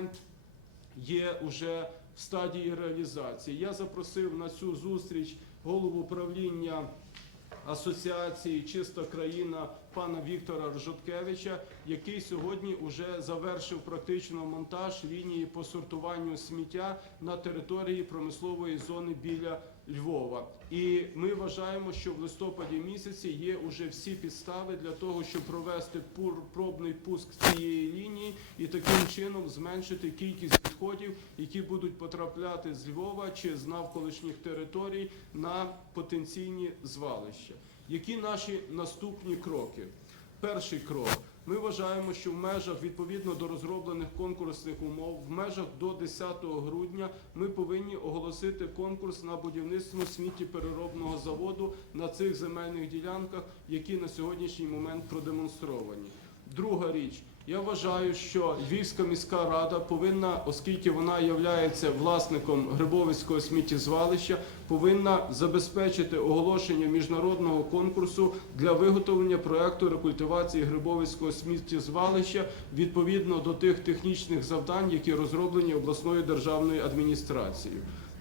момент є уже в стадії реалізації. Я запросив на цю зустріч голову управління асоціації Чиста країна пана Віктора Ржоткевича, який сьогодні вже завершив практично монтаж лінії по сортуванню сміття на території промислової зони біля Львова. І ми вважаємо, що в листопаді місяці є вже всі підстави для того, щоб провести пробний пуск цієї лінії і таким чином зменшити кількість відходів, які будуть потрапляти з Львова чи з навколишніх територій на потенційні звалища. Які наші наступні кроки? Перший крок. Ми вважаємо, що в межах відповідно до розроблених конкурсних умов, в межах до 10 грудня ми повинні оголосити конкурс на будівництво сміттєпереробного заводу на цих земельних ділянках, які на сьогоднішній момент продемонстровані. Друга річ. Я вважаю, що Львівська міська рада повинна, оскільки вона є власником Грибовицького сміттєзвалища, повинна забезпечити оголошення міжнародного конкурсу для виготовлення проекту рекультивації Грибовицького сміттєзвалища відповідно до тих технічних завдань, які розроблені обласною державною адміністрацією.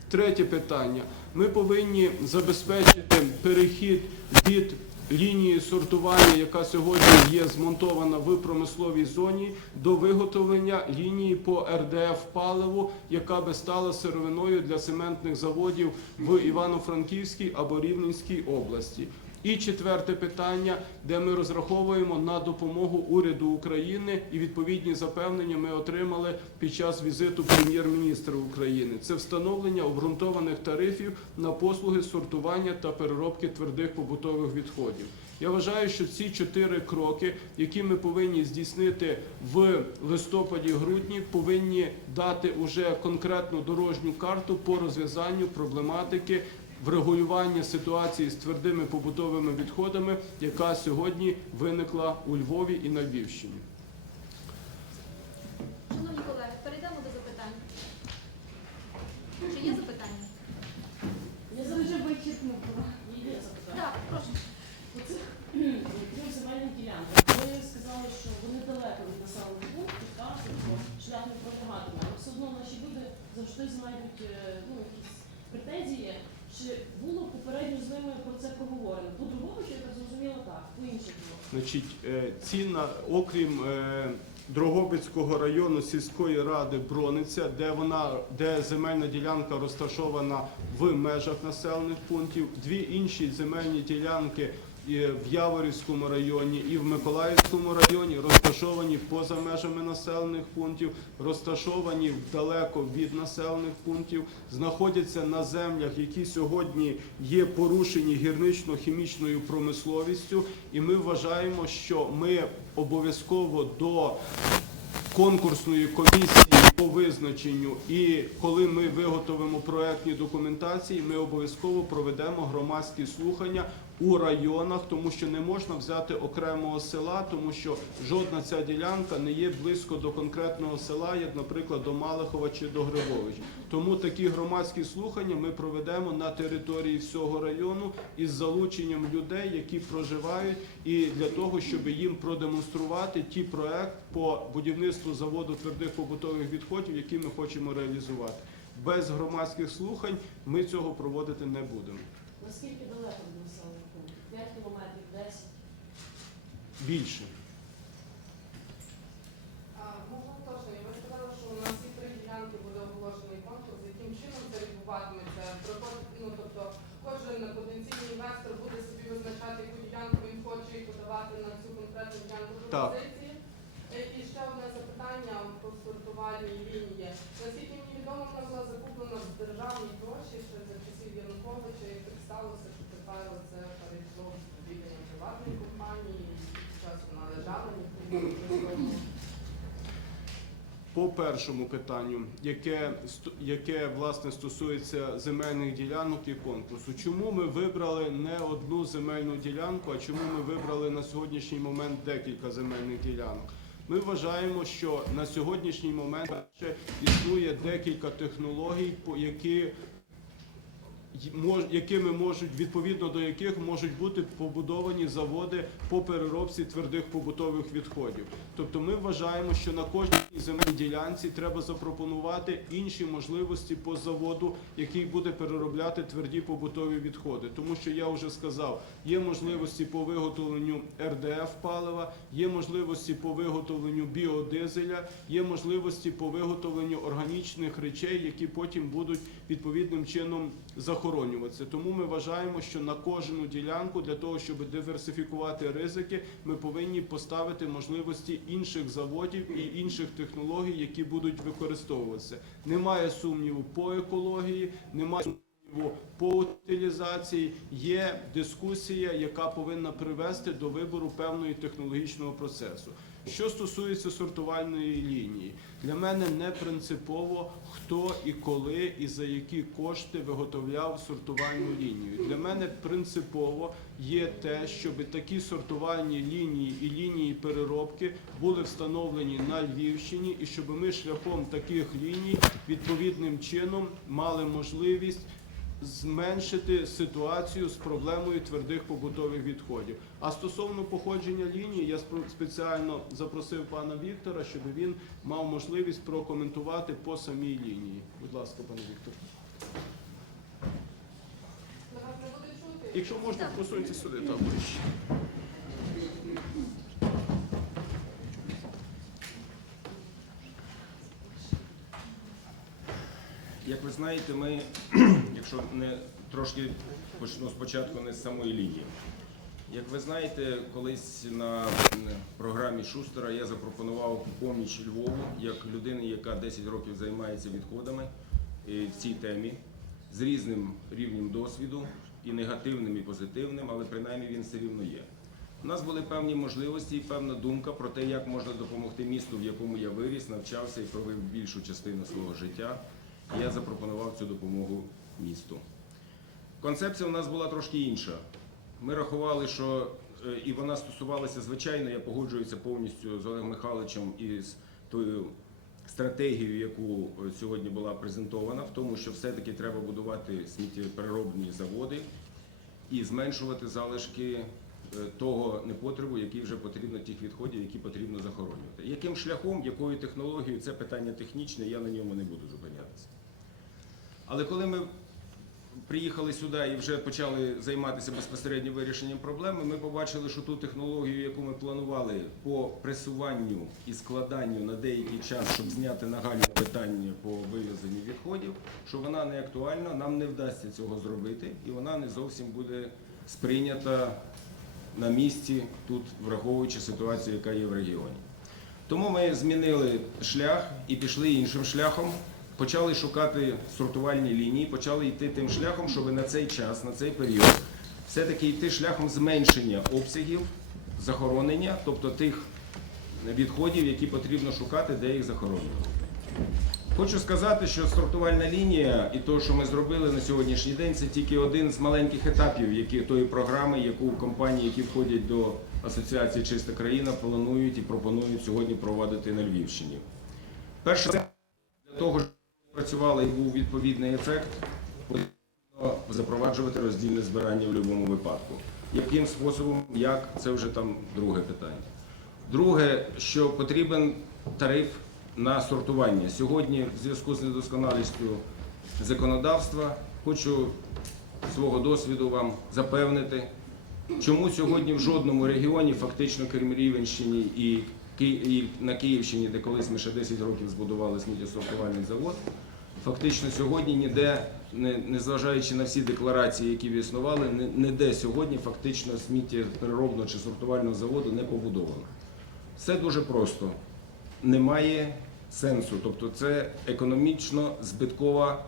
Третє питання. Ми повинні забезпечити перехід від лінії сортування, яка сьогодні є змонтована в промисловій зоні, до виготовлення лінії по РДФ паливу, яка би стала сировиною для цементних заводів в Івано-Франківській або Рівненській області. І четверте питання, де ми розраховуємо на допомогу уряду України і відповідні запевнення ми отримали під час візиту прем'єр-міністра України. Це встановлення обґрунтованих тарифів на послуги сортування та переробки твердих побутових відходів. Я вважаю, що ці чотири кроки, які ми повинні здійснити в листопаді-грудні, повинні дати уже конкретну дорожню карту по розв'язанню проблематики врегулювання ситуації з твердими побутовими відходами, яка сьогодні виникла у Львові і на Львівщині. Шановні колеги, перейдемо до запитань. Чи є запитання? Я завжди вичерпну. Є запитання. Так, прошу. Оце трьох земельних ділянок. Ви сказали, що вони далеко від населених пунктів, так, тобто шлях не. Але все одно наші люди завжди знайдуть е, ну, якісь претензії. Чи було попередньо з ними про це проговорено? По-другому, чи я так зрозуміла так, по-іншому. Значить, е, ціна, окрім е, Дрогобицького району сільської ради Брониця, де вона, де земельна ділянка розташована в межах населених пунктів, дві інші земельні ділянки в Яворівському районі і в Миколаївському районі розташовані поза межами населених пунктів, розташовані далеко від населених пунктів, знаходяться на землях, які сьогодні є порушені гірнично-хімічною промисловістю, і ми вважаємо, що ми обов'язково до конкурсної комісії по визначенню, і коли ми виготовимо проектні документації, ми обов'язково проведемо громадські слухання у районах, тому що не можна взяти окремого села, тому що жодна ця ділянка не є близько до конкретного села, як, наприклад, до Малихова чи до Грибович. Тому такі громадські слухання ми проведемо на території всього району із залученням людей, які проживають, і для того, щоб їм продемонструвати ті проект по будівництву заводу твердих побутових відходів, які ми хочемо реалізувати. Без громадських слухань ми цього проводити не будемо. Наскільки далеко від населених пунктів? 5 кілометрів, 10? Більше. Можна уточнення. Ви сказали, що на всі три ділянки буде оголошений конкурс. Яким чином це відбуватиметься? Ну тобто кожен потенційний інвестор буде собі визначати, яку ділянку він хоче і подавати на цю конкретну ділянку Так. пропозиції. Е, І ще одне запитання по сортувальній лінії. Наскільки мені відомо, вона була закуплена в державній гроші ще за часів Януковича, і так сталося, що тепер це перейшло в відання приватної компанії, і час вона лежала, ніхто не використовував. По першому питанню, яке, яке власне стосується земельних ділянок і конкурсу, чому ми вибрали не одну земельну ділянку, а чому ми вибрали на сьогоднішній момент декілька земельних ділянок? Ми вважаємо, що на сьогоднішній момент існує декілька технологій, по які якими можуть відповідно до яких можуть бути побудовані заводи по переробці твердих побутових відходів. Тобто ми вважаємо, що на кожній земельній ділянці треба запропонувати інші можливості по заводу, який буде переробляти тверді побутові відходи. Тому що я вже сказав, є можливості по виготовленню РДФ палива, є можливості по виготовленню біодизеля, є можливості по виготовленню органічних речей, які потім будуть відповідним чином захоронюватися. Тому ми вважаємо, що на кожну ділянку для того, щоб диверсифікувати ризики, ми повинні поставити можливості інших заводів і інших технологій, які будуть використовуватися. Немає сумніву по екології, немає сумніву по утилізації. Є дискусія, яка повинна привести до вибору певної технологічного процесу. Що стосується сортувальної лінії, для мене не принципово, хто і коли і за які кошти виготовляв сортувальну лінію. Для мене принципово є те, щоб такі сортувальні лінії і лінії переробки були встановлені на Львівщині, і щоб ми шляхом таких ліній відповідним чином мали можливість зменшити ситуацію з проблемою твердих побутових відходів. А стосовно походження лінії, я спеціально запросив пана Віктора, щоб він мав можливість прокоментувати по самій лінії. Будь ласка, пане Віктор. Якщо можна, посуньте сюди там ближче. Як ви знаєте, ми, якщо не трошки почну спочатку не з самої лінії. Як ви знаєте, колись на програмі Шустера я запропонував поміч Львову як людини, яка 10 років займається відходами е, в цій темі з різним рівнем досвіду, і негативним, і позитивним, але принаймні він все рівно є. У нас були певні можливості і певна думка про те, як можна допомогти місту, в якому я виріс, навчався і провів більшу частину свого життя. І я запропонував цю допомогу місту. Концепція у нас була трошки інша. Ми рахували, що е, і вона стосувалася, звичайно, я погоджуюся повністю з Олегом Михайловичем і з тою стратегією, яку е, сьогодні була презентована, в тому, що все-таки треба будувати сміттєпереробні заводи і зменшувати залишки е, того непотребу, який вже потрібно, тих відходів, які потрібно захоронювати. Яким шляхом, якою технологією, це питання технічне, я на ньому не буду зупинятися. Але коли ми приїхали сюди і вже почали займатися безпосередньо вирішенням проблеми, ми побачили, що ту технологію, яку ми планували по пресуванню і складанню на деякий час, щоб зняти нагальне питання по вивезенню відходів, що вона не актуальна, нам не вдасться цього зробити, і вона не зовсім буде сприйнята на місці, тут враховуючи ситуацію, яка є в регіоні. Тому ми змінили шлях і пішли іншим шляхом. Почали шукати сортувальні лінії, почали йти тим шляхом, щоб на цей час, на цей період, все-таки йти шляхом зменшення обсягів, захоронення, тобто тих відходів, які потрібно шукати, де їх захоронювати. Хочу сказати, що сортувальна лінія і те, що ми зробили на сьогоднішній день, це тільки один з маленьких етапів які, тої програми, яку компанії, які входять до Асоціації Чиста країна, планують і пропонують сьогодні проводити на Львівщині. Перше, для того, щоб працювали і був відповідний ефект, потрібно запроваджувати роздільне збирання в будь-якому випадку. Яким способом, як, це вже там друге питання. Друге, що потрібен тариф на сортування. Сьогодні, в зв'язку з недосконалістю законодавства, хочу свого досвіду вам запевнити, чому сьогодні в жодному регіоні, фактично крім Рівенщині і і на Київщині, де колись ми ще 10 років збудували сміттєсортувальний завод, фактично сьогодні ніде, незважаючи на всі декларації, які існували, ніде сьогодні фактично сміттєпереробного чи сортувального заводу не побудовано. Все дуже просто. Немає сенсу. Тобто це економічно збиткова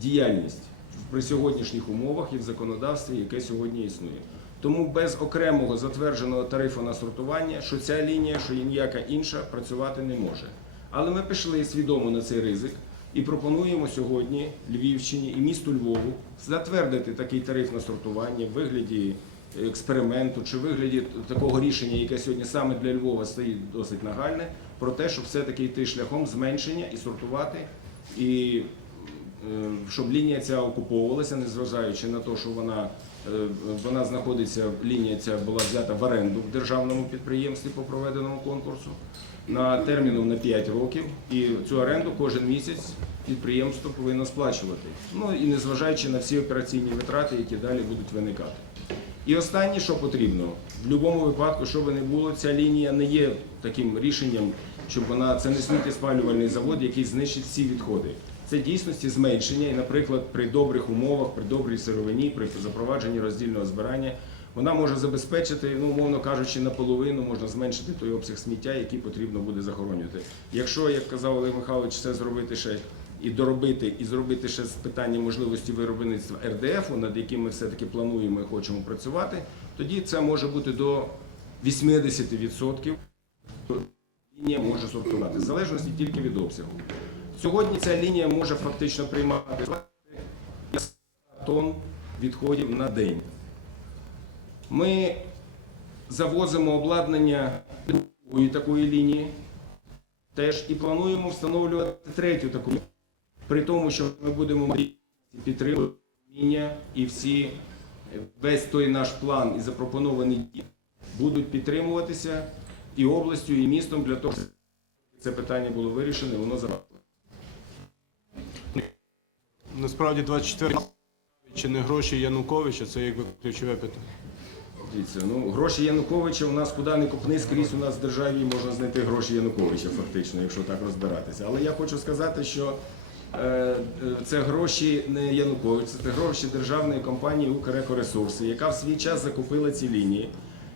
діяльність при сьогоднішніх умовах і в законодавстві, яке сьогодні існує. Тому без окремого затвердженого тарифу на сортування, що ця лінія, що ніяка інша працювати не може. Але ми пішли свідомо на цей ризик і пропонуємо сьогодні Львівщині і місту Львову затвердити такий тариф на сортування в вигляді експерименту чи в вигляді такого рішення, яке сьогодні саме для Львова стоїть досить нагальне, про те, щоб все-таки йти шляхом зменшення і сортувати. І щоб лінія ця окуповувалася, незважаючи на те, що вона, е, вона знаходиться, лінія ця була взята в оренду в державному підприємстві по проведеному конкурсу на терміном на 5 років, і цю оренду кожен місяць підприємство повинно сплачувати. Ну і незважаючи на всі операційні витрати, які далі будуть виникати. І останнє, що потрібно, в будь-якому випадку, що би не було, ця лінія не є таким рішенням, щоб вона це не сміттєспалювальний завод, який знищить всі відходи. Це дійсності зменшення, і, наприклад, при добрих умовах, при добрій сировині, при запровадженні роздільного збирання, вона може забезпечити, ну, умовно кажучи, наполовину можна зменшити той обсяг сміття, який потрібно буде захоронювати. Якщо, як казав Олег Михайлович, це зробити ще і доробити, і зробити ще з питання можливості виробництва РДФ, над яким ми все-таки плануємо і хочемо працювати, тоді це може бути до 80% лінія може сортувати, в залежності тільки від обсягу. Сьогодні ця лінія може фактично приймати 20 тонн відходів на день. Ми завозимо обладнання другої такої лінії, теж і плануємо встановлювати третю таку, лінію, при тому, що ми будемо підтримувати лінія і всі, весь той наш план і запропоновані дії будуть підтримуватися і областю, і містом для того, щоб це питання було вирішене, воно зараз. Насправді 24 чи не гроші Януковича, це якби ключове питання. Дивіться, ну гроші Януковича у нас куди не копни, скрізь у нас в державі можна знайти гроші Януковича, фактично, якщо так розбиратися. Але я хочу сказати, що е, е, це гроші не Януковича, це гроші державної компанії «Укрекоресурси», яка в свій час закупила ці лінії.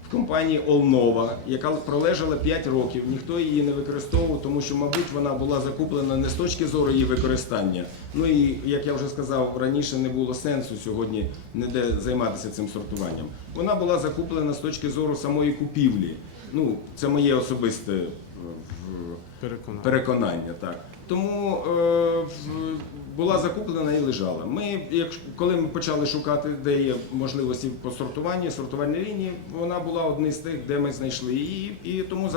В компанії Олнова, яка пролежала 5 років, ніхто її не використовував, тому що, мабуть, вона була закуплена не з точки зору її використання. Ну і як я вже сказав, раніше не було сенсу сьогодні ніде займатися цим сортуванням. Вона була закуплена з точки зору самої купівлі. Ну, це моє особисте е, Переконаю. переконання. Так. Тому е, була закуплена і лежала. Ми, як, коли ми почали шукати, де є можливості по сортуванню, сортувальні лінії, вона була одним з тих, де ми знайшли її, і тому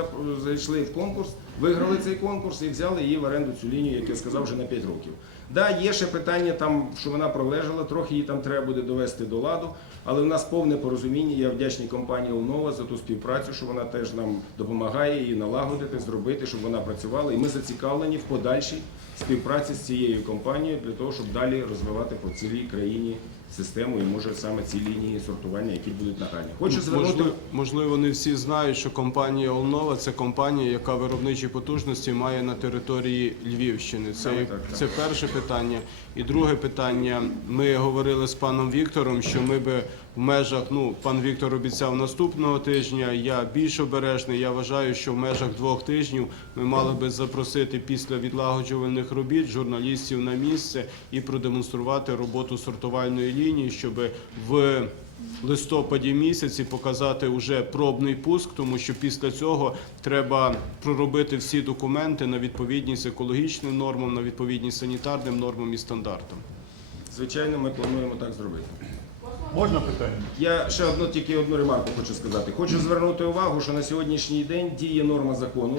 зайшли в конкурс, виграли цей конкурс і взяли її в оренду цю лінію, як я сказав, вже на 5 років. Да, є ще питання, там, що вона пролежала, трохи її там треба буде довести до ладу, але в нас повне порозуміння. Я вдячний компанії Олнова за ту співпрацю, що вона теж нам допомагає її налагодити, зробити, щоб вона працювала. І ми зацікавлені в подальшій співпраці з цією компанією для того, щоб далі розвивати по цілій країні систему і може саме ці лінії сортування, які будуть нагальні. Хочу звернути Можливо, можливо, не всі знають, що компанія Олнова це компанія, яка виробничі потужності має на території Львівщини. Це, Так, так, так. це перше питання. І друге питання. Ми говорили з паном Віктором, що ми би в межах, ну пан Віктор обіцяв наступного тижня. Я більш обережний. Я вважаю, що в межах двох тижнів ми мали би запросити після відлагоджувальних робіт журналістів на місце і продемонструвати роботу сортувальної лінії, щоб в листопаді місяці показати вже пробний пуск, тому що після цього треба проробити всі документи на відповідність екологічним нормам, на відповідність санітарним нормам і стандартам. звичайно, ми плануємо так зробити. Можна питання? Я ще одну тільки одну ремарку хочу сказати. Хочу звернути увагу, що на сьогоднішній день діє норма закону,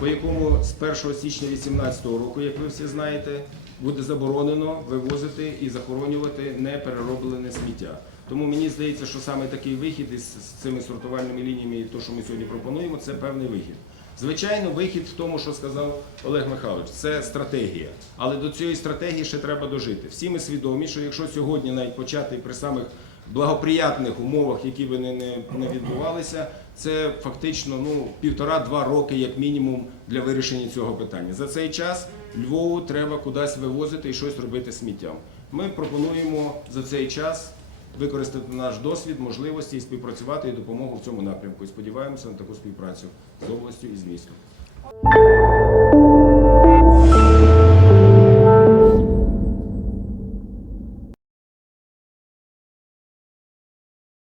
по якому з 1 січня 2018 року, як ви всі знаєте, буде заборонено вивозити і захоронювати неперероблене сміття. Тому мені здається, що саме такий вихід із цими сортувальними лініями, і те, що ми сьогодні пропонуємо, це певний вихід. Звичайно, вихід в тому, що сказав Олег Михайлович, це стратегія. Але до цієї стратегії ще треба дожити. Всі ми свідомі, що якщо сьогодні навіть почати при самих благоприятних умовах, які би не, не, не відбувалися, це фактично ну, півтора-два роки, як мінімум, для вирішення цього питання. За цей час Львову треба кудись вивозити і щось робити сміттям. Ми пропонуємо за цей час використати наш досвід, можливості і співпрацювати і допомогу в цьому напрямку. І сподіваємося на таку співпрацю з областю і з містом.